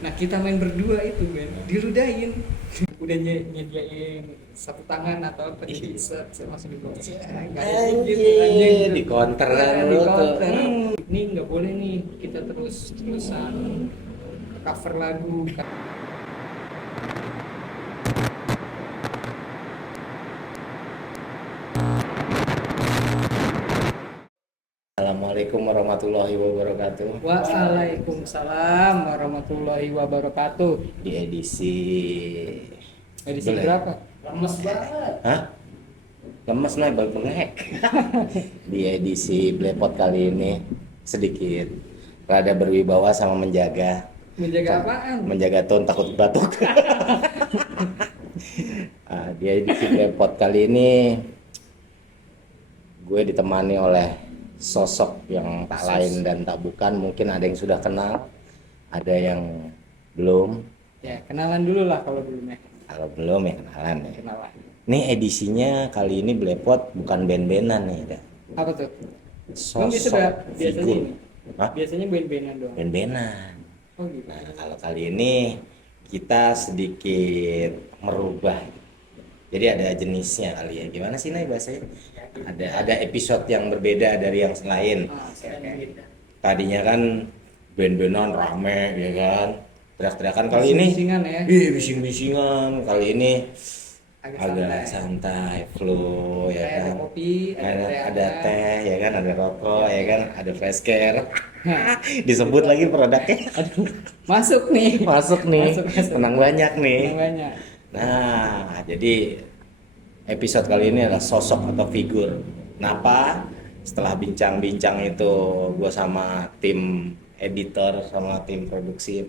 Nah kita main berdua itu men, diludahin. Udah nyediain sapu tangan atau apa jadi set langsung dibawa. Nggak ada gitu anjing. Di counter kan Di lu tuh. counter. Ini nggak boleh nih kita terusan cover lagu. Assalamualaikum warahmatullahi wabarakatuh. Waalaikumsalam warahmatullahi wabarakatuh. Di edisi Edisi berapa? Lemes banget. Hah? Lemes nih baru ngehack. Di edisi Blepot kali ini sedikit rada berwibawa sama menjaga Apaan? menjaga tone takut batuk. Di edisi Blepot kali ini gue ditemani oleh sosok yang tak lain dan tak bukan. Mungkin ada yang sudah kenal, ada yang belum. Ya kenalan dulu lah kalau belum ya. Kalau belum ya kenalan ya. Kenalan. Nih edisinya kali ini Blepot bukan band-bandan nih, dah. Apa tuh? Emang gitu Sosok biasanya figur. ini? Hah? Biasanya band-bandan doang. Band-bandan. Oh gitu. Nah, kalau kali ini kita sedikit merubah. Jadi ada jenisnya kali ya. Gimana sih Nay bahasanya? Ada episode yang berbeda dari yang lain. Tadinya kan band-bandan rame ya kan. Teriak-teriakan kali ini. Bising-bisingan ya. Bising-bisingan. Kali ini agak santai, flow ya Kayak ada kan. kopi, Ada teh ya kan, ada rokok ya kan, ada flash care. Disebut lagi produknya. Aduh, masuk nih. Masuk nih. Masuk. Menang banyak nih. Yang banyak. Nah, jadi episode kali ini adalah sosok atau figur. Kenapa? Setelah bincang-bincang itu gue sama tim editor sama tim produksi,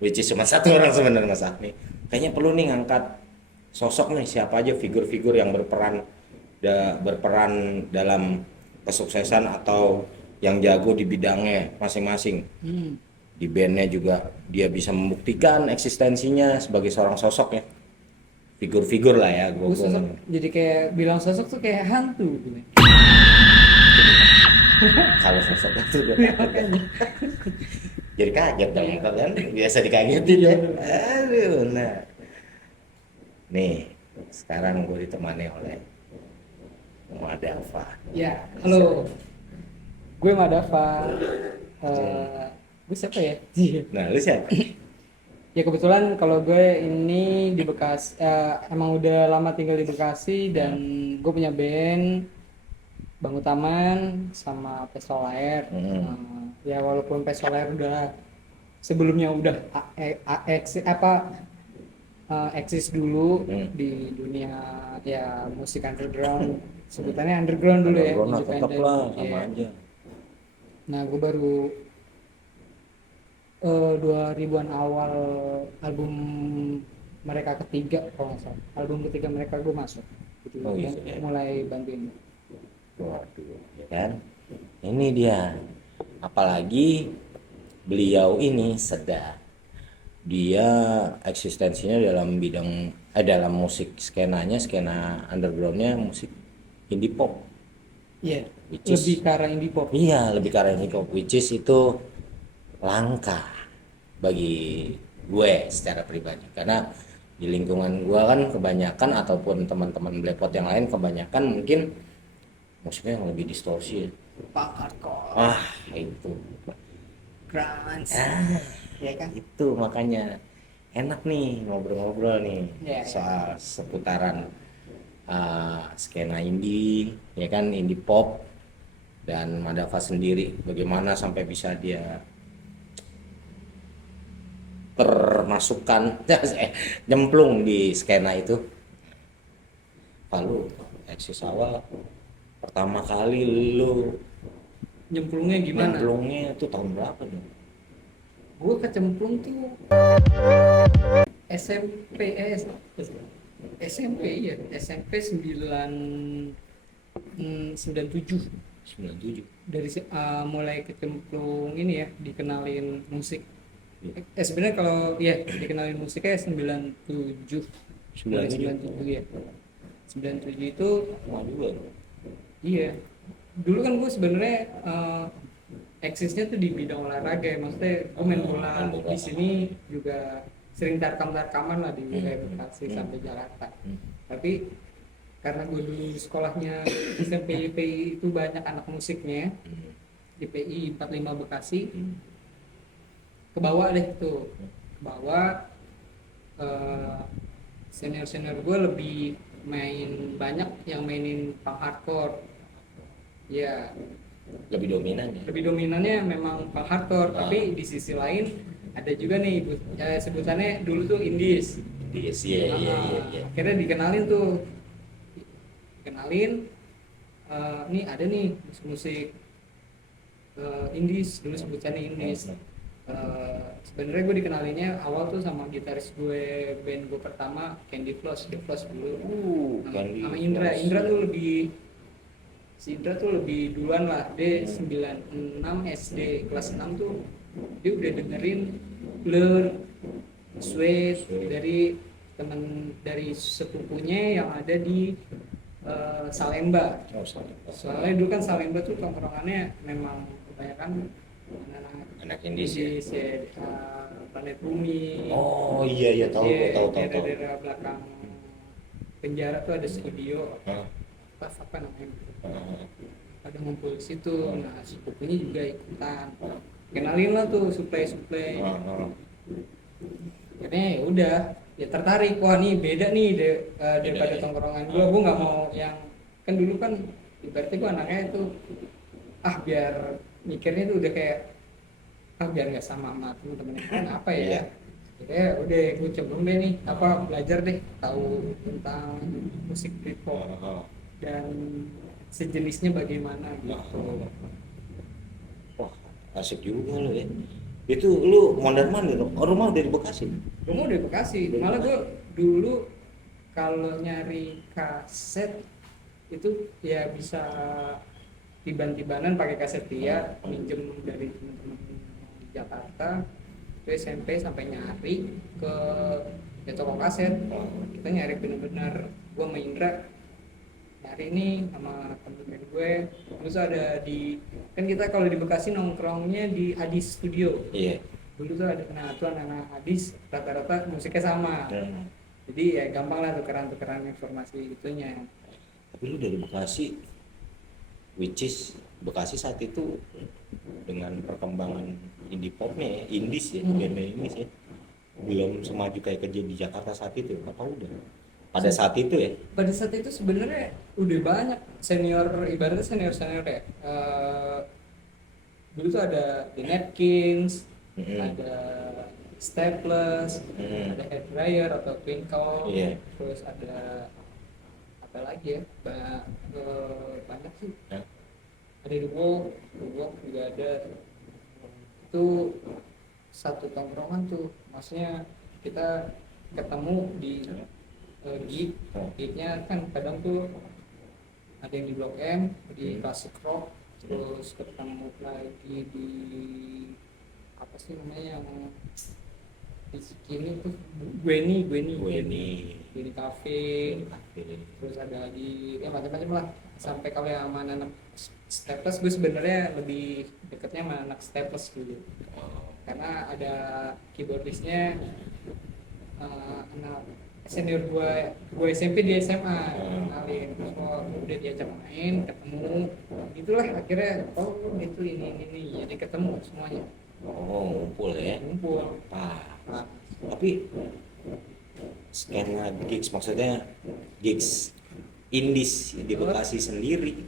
which is cuma satu orang sebenarnya Mas Ahmi. Kayaknya perlu nih ngangkat sosok nih, siapa aja figur-figur yang berperan dalam kesuksesan atau yang jago di bidangnya masing-masing. Di bandnya juga dia bisa membuktikan eksistensinya sebagai seorang sosok ya. Figur-figur lah ya Gua sosok, jadi kayak bilang sosok tuh kayak hantu gitu. Kalau sosok itu jadi kaget dong kalian, biasa dikagetin ya. Aduh, nah nih sekarang gue ditemani oleh Madafa. Ya, halo. Gue Madafa. Gue siapa ya? Nah lu siapa? Ya kebetulan kalau gue ini di Bekasi, emang udah lama tinggal di Bekasi dan gue punya band Bang Utaman sama Pestol Air. Ya walaupun Pestol Air udah sebelumnya udah eksis dulu di dunia ya musik underground, sebutannya underground dulu ya, Corona tetap independen. lah sama Ya. aja. Nah gue baru 2000-an awal album mereka ketiga kalau nggak salah, album ketiga mereka gue masuk gitu. Oh, Dan gitu ya. mulai bantuin. Waduh, ya kan? Ini dia. Apalagi beliau ini sedang. Dia eksistensinya dalam bidang dalam musik skena undergroundnya musik indie pop. Iya, Which is- lebih ke arah indie pop. Iya, lebih ke arah indie pop, which is itu langka bagi gue secara pribadi. Karena di lingkungan gue kan kebanyakan ataupun teman-teman Blepot yang lain kebanyakan mungkin musiknya yang lebih distorsi. Punk hardcore, Itu. grunge, ya kan? Itu makanya enak nih ngobrol-ngobrol nih Ya, soal seputaran skena indie, ya kan, indie pop dan Madafa sendiri bagaimana sampai bisa dia termasukkan nyemplung di skena itu. Lalu eksis awal pertama kali lu Nyemplungnya gimana? nyemplungnya itu tahun berapa nih? Gue kecemplung tuh SMP SMP ya, SMP 97. 97. Dari mulai kecemplung ini ya, dikenalin musik. Sebenarnya kalau ya dikenalin musiknya 97. Mulai 97 ya. 97 itu Lama juga. iya. Dulu kan gue sebenarnya eksisnya tuh di bidang olahraga ya, maksudnya gue main bola Main bola. di sini juga sering tarkam-tarkaman lah di wilayah Bekasi Hmm. sampai Jakarta. Hmm. Tapi karena gue dulu sekolahnya SMP IPI itu banyak anak musiknya, Hmm. IPI 45 Bekasi, Hmm. ke bawah deh tuh, ke bawah. Senior-senior gue lebih banyak yang mainin punk hardcore ya, Lebih dominan ya. lebih dominannya memang punk hardcore, Ah. tapi di sisi lain ada juga nih ya, sebutannya dulu tuh indies. Iya. Akhirnya dikenalin tuh, nih ada nih musik indies, dulu sebutannya indies. Sebenarnya gue dikenalinnya awal tuh sama gitaris gue, band gue pertama Candy Floss dulu. Sama Indra tuh lebih, si Indra tuh lebih duluan lah, dia 96 SD kelas 6 tuh dia udah dengerin Blur, Suede dari dari sepupunya yang ada di Salemba. Oh, sorry. Soalnya dulu kan Salemba tuh tongkrongannya memang kebanyakan Anak Indonesia. ya, Planet Bumi. Oh iya tahu Iya, tahu. daerah belakang penjara tuh ada studio Hah? apa namanya, Ah. ada ngumpul di situ. Nah sepupunya juga ikutan, kenalin lah tuh supply Ah. akhirnya ya udah ya tertarik, wah nih beda nih daripada ya. tongkrongan gue nggak mau yang kan dulu kan ibaratnya gue anaknya itu biar mikirnya tuh udah kayak biar nggak sama temen-temen yang lain apa ya. Iya. Ya udah gue coba deh nih belajar deh tahu tentang musik Britpop Ah. dan sejenisnya bagaimana gitu. Wah, asik juga lo ya. Itu lu mondar-mandir, rumah dari Bekasi. Gue mau dari Bekasi, malah gue dulu kalau nyari kaset itu ya bisa tiban-tibanan pakai kaset dia, minjem dari teman-teman di Jakarta. Itu SMP sampai nyari ke toko kaset. Kita nyari benar-benar, gue sama Indra nyari ini sama temen gue. Terus ada kan kita kalau di Bekasi nongkrongnya di Hadis Studio. Iya. Dulu tuh ada anak Hadis, rata-rata musiknya sama. Jadi ya gampang lah tukeran informasi itunya. Tapi lu dari Bekasi, which is Bekasi saat itu dengan perkembangan indie popnya ya, indies ya, band indies ya, belum semaju kayak kerja di Jakarta saat itu, apa udah? Pada saat itu ya? Pada saat itu sebenarnya udah banyak ibaratnya senior ya. Dulu tuh ada The Napkins, ada Staples, ada Hair Dryer atau Twinkle, terus ada apa lagi ya, banyak sih. Ada The Walk juga ada. Itu satu tongkrongan tuh, maksudnya kita ketemu di gignya kan kadang tuh ada yang di Blok M, di Classic Rock, terus ketemu lagi di apa sih namanya yang di Cikini tuh, Gweni Cafe, terus ada lagi ya macam-macam lah, sampai kalau yang sama anak Staples gue sebenarnya lebih deketnya sama anak Staples dulu, karena ada keyboardisnya anak senior gue SMP di SMA, kenalin, terus udah diajak main, ketemu, itulah akhirnya itu ini jadi ketemu semuanya. Ngumpul ya. Tapi skena gigs, maksudnya gigs indies di Bekasi sendiri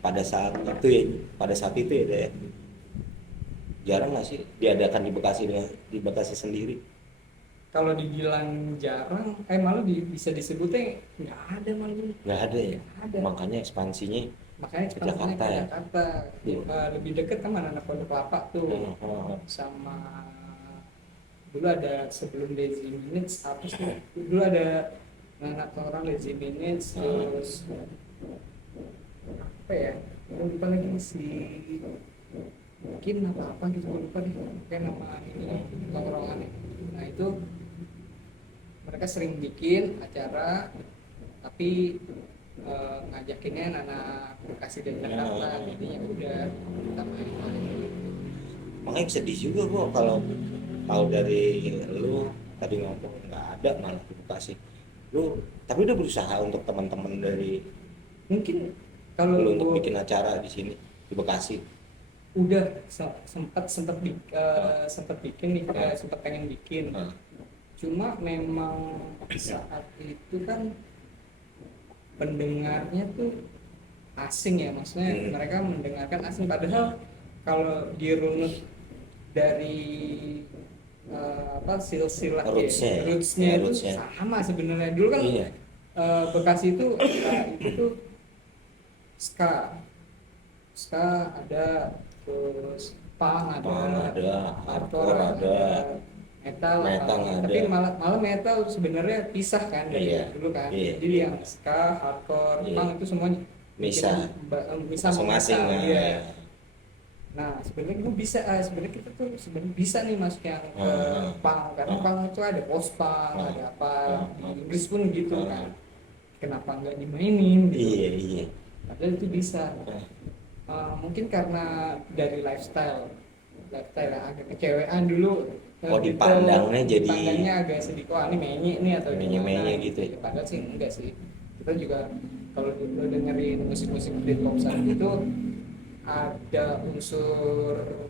pada saat itu ya, jarang nggak sih diadakan di Bekasi sendiri? Kalau dibilang jarang, malah bisa disebutnya nggak ada ya. Makanya ekspansinya ke Jakarta ya. Lebih deket kan anak Pondok Kelapa tuh, sama dulu ada sebelum Lazy Minutes apa sih, dulu ada anak orang Lazy Minutes, terus apa ya, aku lupa lagi si mungkin apa gitu, gue lupa deh kayak nama ini tongkrongannya. Nah itu mereka sering bikin acara, tapi ngajakinnya anak Bekasi dan Jakarta, jadinya udah kita main. makanya sedih juga gua kalau tahu dari lu tadi ngomong nggak ada malah di Bekasi. Lu tapi udah berusaha untuk teman-teman dari Mungkin kalau lu untuk gua bikin acara di sini di Bekasi. udah sempat bikin nih, sempat pengen bikin. Cuma memang saat itu kan pendengarnya tuh asing ya, maksudnya mereka mendengarkan asing, padahal kalau dirunut dari silsilah rootsnya itu sama sebenarnya. Dulu kan Iya. Bekasi itu itu tuh ska ada, terus punk ada, hardcore ada, metal ada. Tapi malah metal sebenarnya pisah kan dari dulu kan. Jadi yang ska, hardcore, punk itu semuanya bisa masing-masing. ya. Nah, sebenarnya kita tuh sebenarnya bisa nih masuk yang ke punk, karena punk itu ada post punk, ada apa, di Inggris pun gitu kan. Kenapa nggak dimainin gitu? Iya. Padahal itu bisa. Mungkin karena dari lifestyle yang agak kecewean dulu. Dipandangnya agak sedikit, ini menye nih atau menye gitu. Padahal sih enggak sih. Kita juga kalau lo dengerin musik-musik Britpop saat itu ada unsur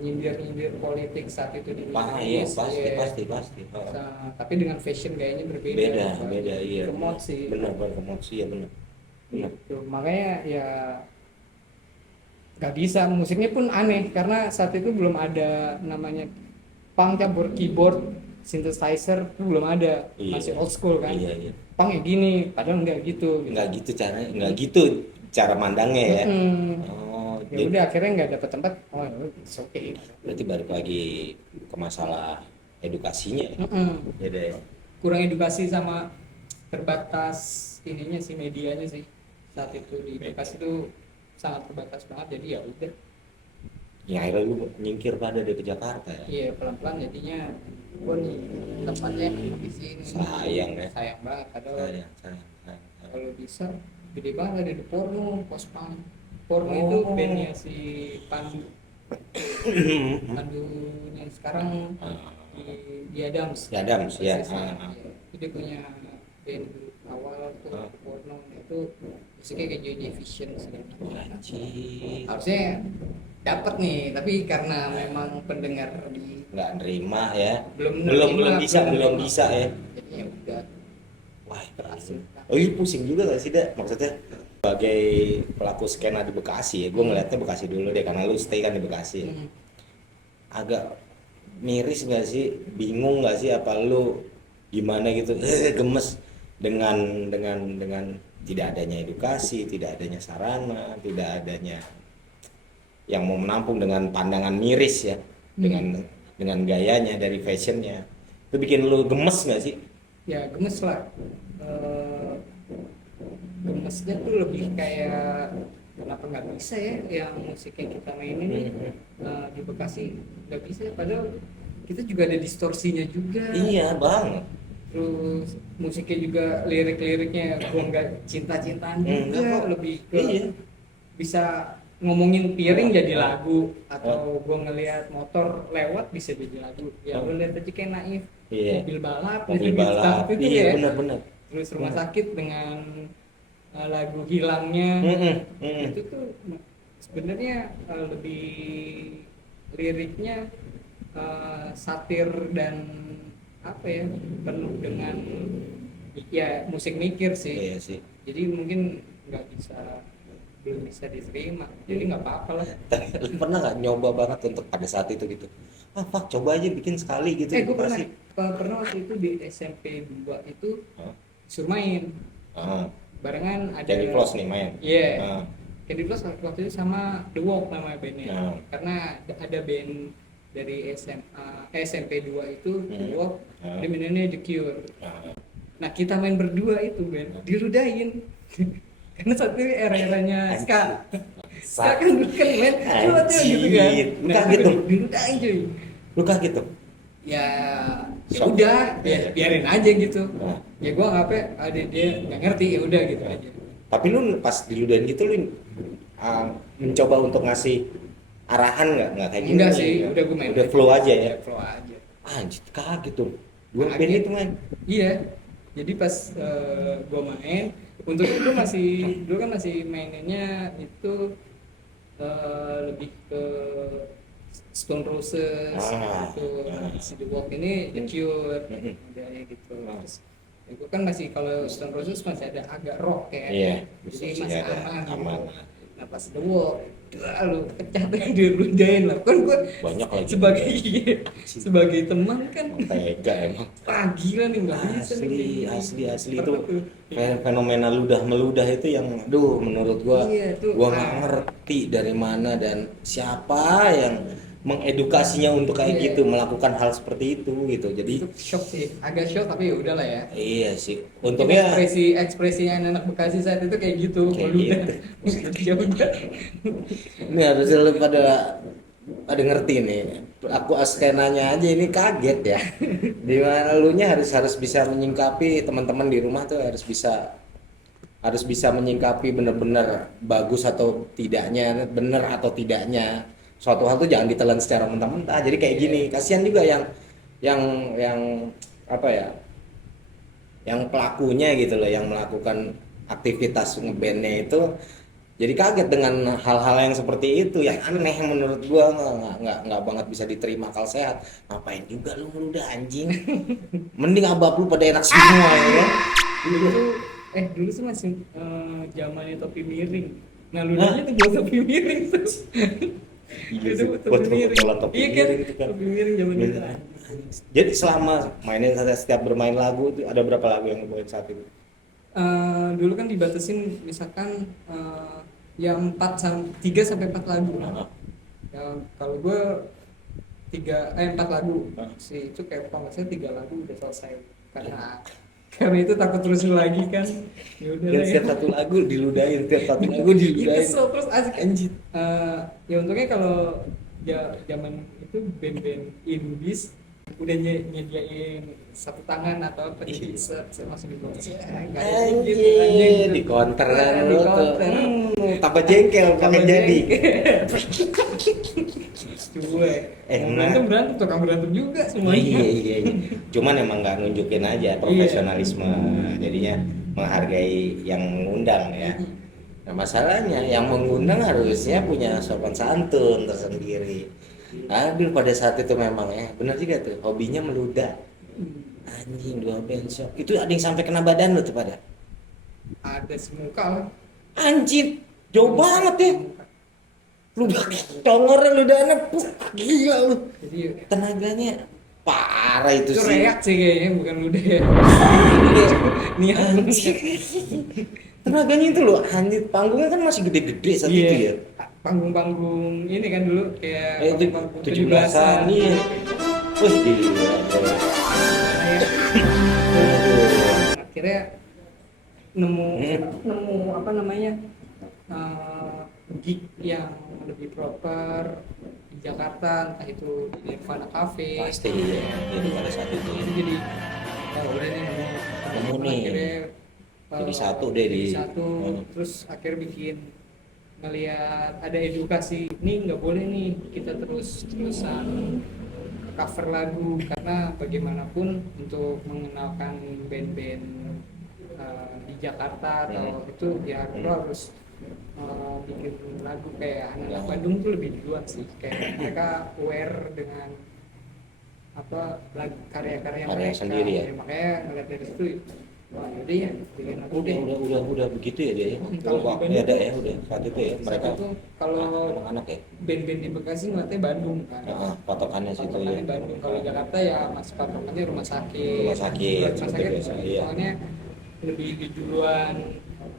nyindir politik saat itu di Inggris. Pasti. Tapi dengan fashion gayanya berbeda. Beda iya. Kemot sih. Benar sih ya benar. Gitu. Makanya ya nggak bisa, musiknya pun aneh karena saat itu belum ada namanya punk campur keyboard synthesizer, itu belum ada. Masih old school kan. Iya. Punk ya gini, padahal nggak gitu. Nggak gitu cara mandangnya ya. Ya udah akhirnya nggak dapet tempat. It's okay. Berarti balik lagi ke masalah edukasinya. Ya deh. Kurang edukasi sama terbatas ininya sih, medianya sih saat itu di Bekasi itu sangat terbatas banget, jadi ya udah. Ya akhirnya lu nyingkir pada ke Jakarta ya. Iya, pelan-pelan jadinya gua nih tempatnya di sini. Sayang banget sayang. Kalau bisa gede banget ada di Post Punk. Porno itu bandnya si Pandu yang sekarang di Adams ya. Dia punya band awal tuh Porno itu musiknya kayak Joy Division sih. Harusnya dapat nih, tapi karena memang pendengar nggak nerima ya, belum bisa ya. Jadi ya udah. Wah, berhasil. Ini pusing juga gak sih, Da? Maksudnya sebagai pelaku skena di Bekasi ya, gue ngeliatnya Bekasi dulu deh, karena lu stay kan di Bekasi. Agak miris gak sih, bingung gak sih, apa lu gimana gitu, gemes dengan tidak adanya edukasi, tidak adanya sarana, tidak adanya yang mau menampung dengan pandangan miris ya, dengan gayanya dari fashionnya, itu bikin lu gemes gak sih? Ya gemes lah. Gemesnya tuh lebih kayak kenapa nggak bisa ya yang musik yang kita mainin ini di Bekasi nggak bisa, padahal kita juga ada distorsinya juga. Iya banget. Terus musiknya juga lirik-liriknya gua nggak cinta-cintaan juga, lebih ke bisa ngomongin piring jadi lagu, atau gua ngelihat motor lewat bisa jadi lagu. Ya lu lihat aja kayak Naif, mobil balap itu iya, ya. Benar. Terus rumah sakit dengan lagu hilangnya, itu tuh sebenarnya lebih liriknya satir dan apa ya, penuh dengan ya musik mikir sih. Iya sih. Jadi mungkin belum bisa diterima, jadi nggak apa-apa lah. Pernah nggak nyoba banget untuk pada saat itu gitu, fuck, coba aja bikin sekali gitu. Gue pernah waktu itu di SMP 2 itu suruh main barengan, ada Candy Floss nih main. Candy Floss waktu itu sama The Walk namanya bandnya. Karena ada band dari SMP 2 itu The Walk, dia mainnya The Cure. Nah kita main berdua itu band diludahin karena saat itu era-eranya ska kan main coba gitu kan. Nah gitu diludahin cuy. Lu kaget tuh? Ya udah, biarin aja gitu. Ya gua ngapain, ada dia nggak ngerti, ya udah gitu aja. Tapi lu pas diludahin gitu lu mencoba untuk ngasih arahan nggak kayak gini? Enggak sih, udah gue main udah aja. flow aja ya. Udah flow aja. Anjir kaget tuh. Dua Kaget. band itu main. Iya, jadi pas gue main, untungnya gue masih dulu kan masih mainnya itu lebih ke Stone Roses, itu si The Walk ini The Cure, udah ya gitu. Terus ya gue kan masih kalau Stone Roses masih ada agak rock ya, Iya, jadi masih masih ada aman. aman. Gitu. Nah pas The Walk, lu pecah tuh dirudain lah, kan gue Banyak lagi. sebagai teman kan. Tega emang. Ah gila nih nggak bisa nih. Asli itu fenomena ludah meludah itu yang aduh menurut gua Iya, itu gua nggak ngerti dari mana dan siapa yang mengedukasinya untuk kayak Iya. gitu melakukan hal seperti itu gitu. Jadi Itu shock sih, agak shock tapi ya udahlah ya. iya sih. Mungkin Untungnya ekspresinya anak Bekasi saat itu kayak gitu, Kayak meludah. Ya udah. ini harusnya lu pada ngerti nih. Aku askenanya aja ini kaget ya. Dimana lu nya harus bisa menyingkapi teman-teman di rumah tuh harus bisa menyingkapi benar-benar bagus atau tidaknya, benar atau tidaknya. Suatu hal tuh jangan ditelan secara mentah-mentah. Jadi kayak gini, kasihan juga yang apa ya? Yang pelakunya gitu loh, yang melakukan aktivitas ngebandnya itu jadi kaget dengan hal-hal yang seperti itu yang aneh menurut gua nggak banget bisa diterima akal sehat. Ngapain juga lu meludah anjing? Mending abab lu pada enak semua ya. Dulu tuh masih zamannya topi miring. Nah, ludahnya tuh buat topi miring tuh. Iya Itu sih, topi buat miring. topi Iya kan, miring itu kan. topi miring zaman itu. Jadi selama mainin setiap bermain lagu itu ada berapa lagu yang lu bawain saat itu? Dulu kan dibatasin misalkan ya 3 sampai 4 lagu. Ya, kalau gue 4 lagu sih itu kayak kalau nggak salah 3 lagu udah selesai karena itu takut terus lagi kan. Ya udah Dan lah setiap ya. satu lagu diludahin, setiap satu lagu diludahin. Kesel terus asik anjir. Ya untungnya kalau zaman itu band-band indies udah nyediain sapu tangan atau apa jadi saya masuk di bawah Anjir, di counter kan lu tuh. Tambah jengkel pakai jadi. Berantem tukang berantem juga semuanya. Iya. Cuman emang nggak nunjukin aja profesionalisme, jadinya menghargai yang mengundang ya. Nah masalahnya yang mengundang harusnya punya sopan santun tersendiri. Aduh pada saat itu memang ya benar juga tuh hobinya meludah. Anjing 2 band shop. Itu ada yang sampai kena badan lu tuh pada. Ada semuka lah. Anjir, jauh banget ya. Lu congornya lu dana gila lu. Jadi Tenaganya parah itu itu sih. reak sih kayaknya bukan ludah ya. Niat Anjir. Tenaganya itu loh, anjir panggungnya kan masih gede-gede saat itu ya. Panggung-panggung ini kan dulu kayak Itu panggung 17-an iya. Wih gila. Akhirnya nemu apa namanya gig yang lebih proper di Jakarta, entah itu di Nirvana Cafe. Pasti ya, jadi pada saat itu ya. Jadi udah nih Nemu nih. akhirnya Jadi satu deh di terus akhirnya bikin ngelihat ada edukasi ini nggak boleh nih kita terusan cover lagu karena bagaimanapun untuk mengenalkan band-band di Jakarta atau itu ya lo harus bikin lagu kayak anak Bandung tuh lebih duluan sih kayak mereka aware dengan apa karya-karya mereka sendiri ya. Makanya ngeliat dari situ wah yaudah ya bikin lagu deh. Udah begitu ya dia ya. Kalau di Ya ada ya udah saat itu ya mereka itu kalau anak-anak ya. band-band di Bekasi ngeliatnya Bandung kan. Patokannya situ ya. Patokannya Bandung. Kalau Jakarta ya masih patokannya rumah sakit. Rumah sakit, seperti biasa, iya. Soalnya lebih di duluan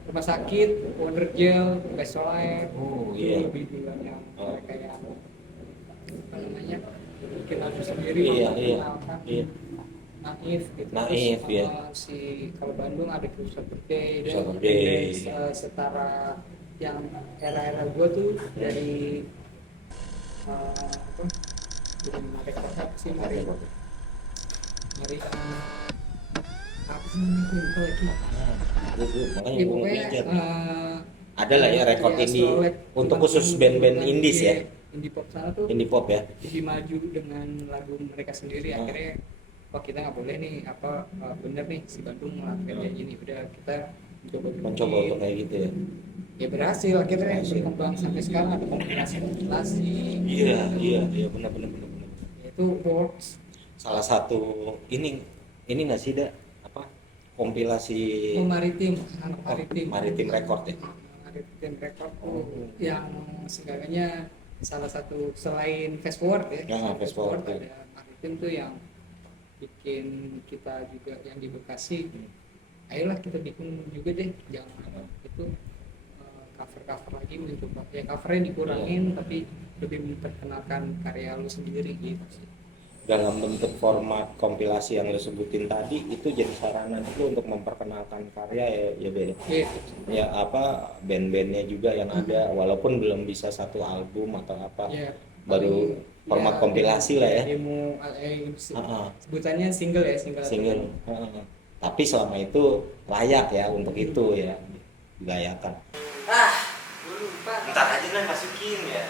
rumah sakit, Wondergel, Bestolair. Oh, itu iya. lebih duluan yang mereka yang apa namanya bikin lagu sendiri. Iya. mengenalkan Iya. Naif gitu. Naif, Terus, ya. Si kalau Bandung ada Pusat Birthday Pusat dan Birthday. setara yang era-era gua tuh dari apa? Bukan apa sih Mari apa sih namanya gua lupa lagi. Makanya Pokoknya ada lah ya rekod ya, ini Strollek, untuk bukan khusus band-band bukan, indies ya. iya. indie pop sana tuh indie pop ya. jadi maju dengan lagu mereka sendiri. Akhirnya wah kita nggak boleh nih bener nih si Bandung ngelakuin kayak gini, udah kita Mencoba untuk kayak gitu ya. ya berhasil akhirnya Berhasil. berkembang sampai sekarang ada kompilasi Iya benar. itu works. Salah satu ini nggak sih apa kompilasi Maritim anak Maritim Record ya. Maritim Record tuh yang segalanya salah satu selain Fast Forward ya, Fast Forward, ya. ada Maritim tuh yang bikin kita juga yang di Bekasi, ayolah kita bikin juga deh, jangan itu cover lagi mencoba ya, covernya dikurangin tapi lebih memperkenalkan karya lu sendiri gitu sih. Dalam bentuk format kompilasi yang lo sebutin tadi itu jadi sarana itu untuk memperkenalkan karya ya beda Gitu. ya apa band-bandnya juga yang ada walaupun belum bisa satu album atau apa Ya, baru paling, format ya, kompilasi lah ya. demo Ah, sebutannya single ya, single. Tapi selama itu layak ya untuk itu ya digayakan. Gue lupa. Ntar aja lah masukin ya.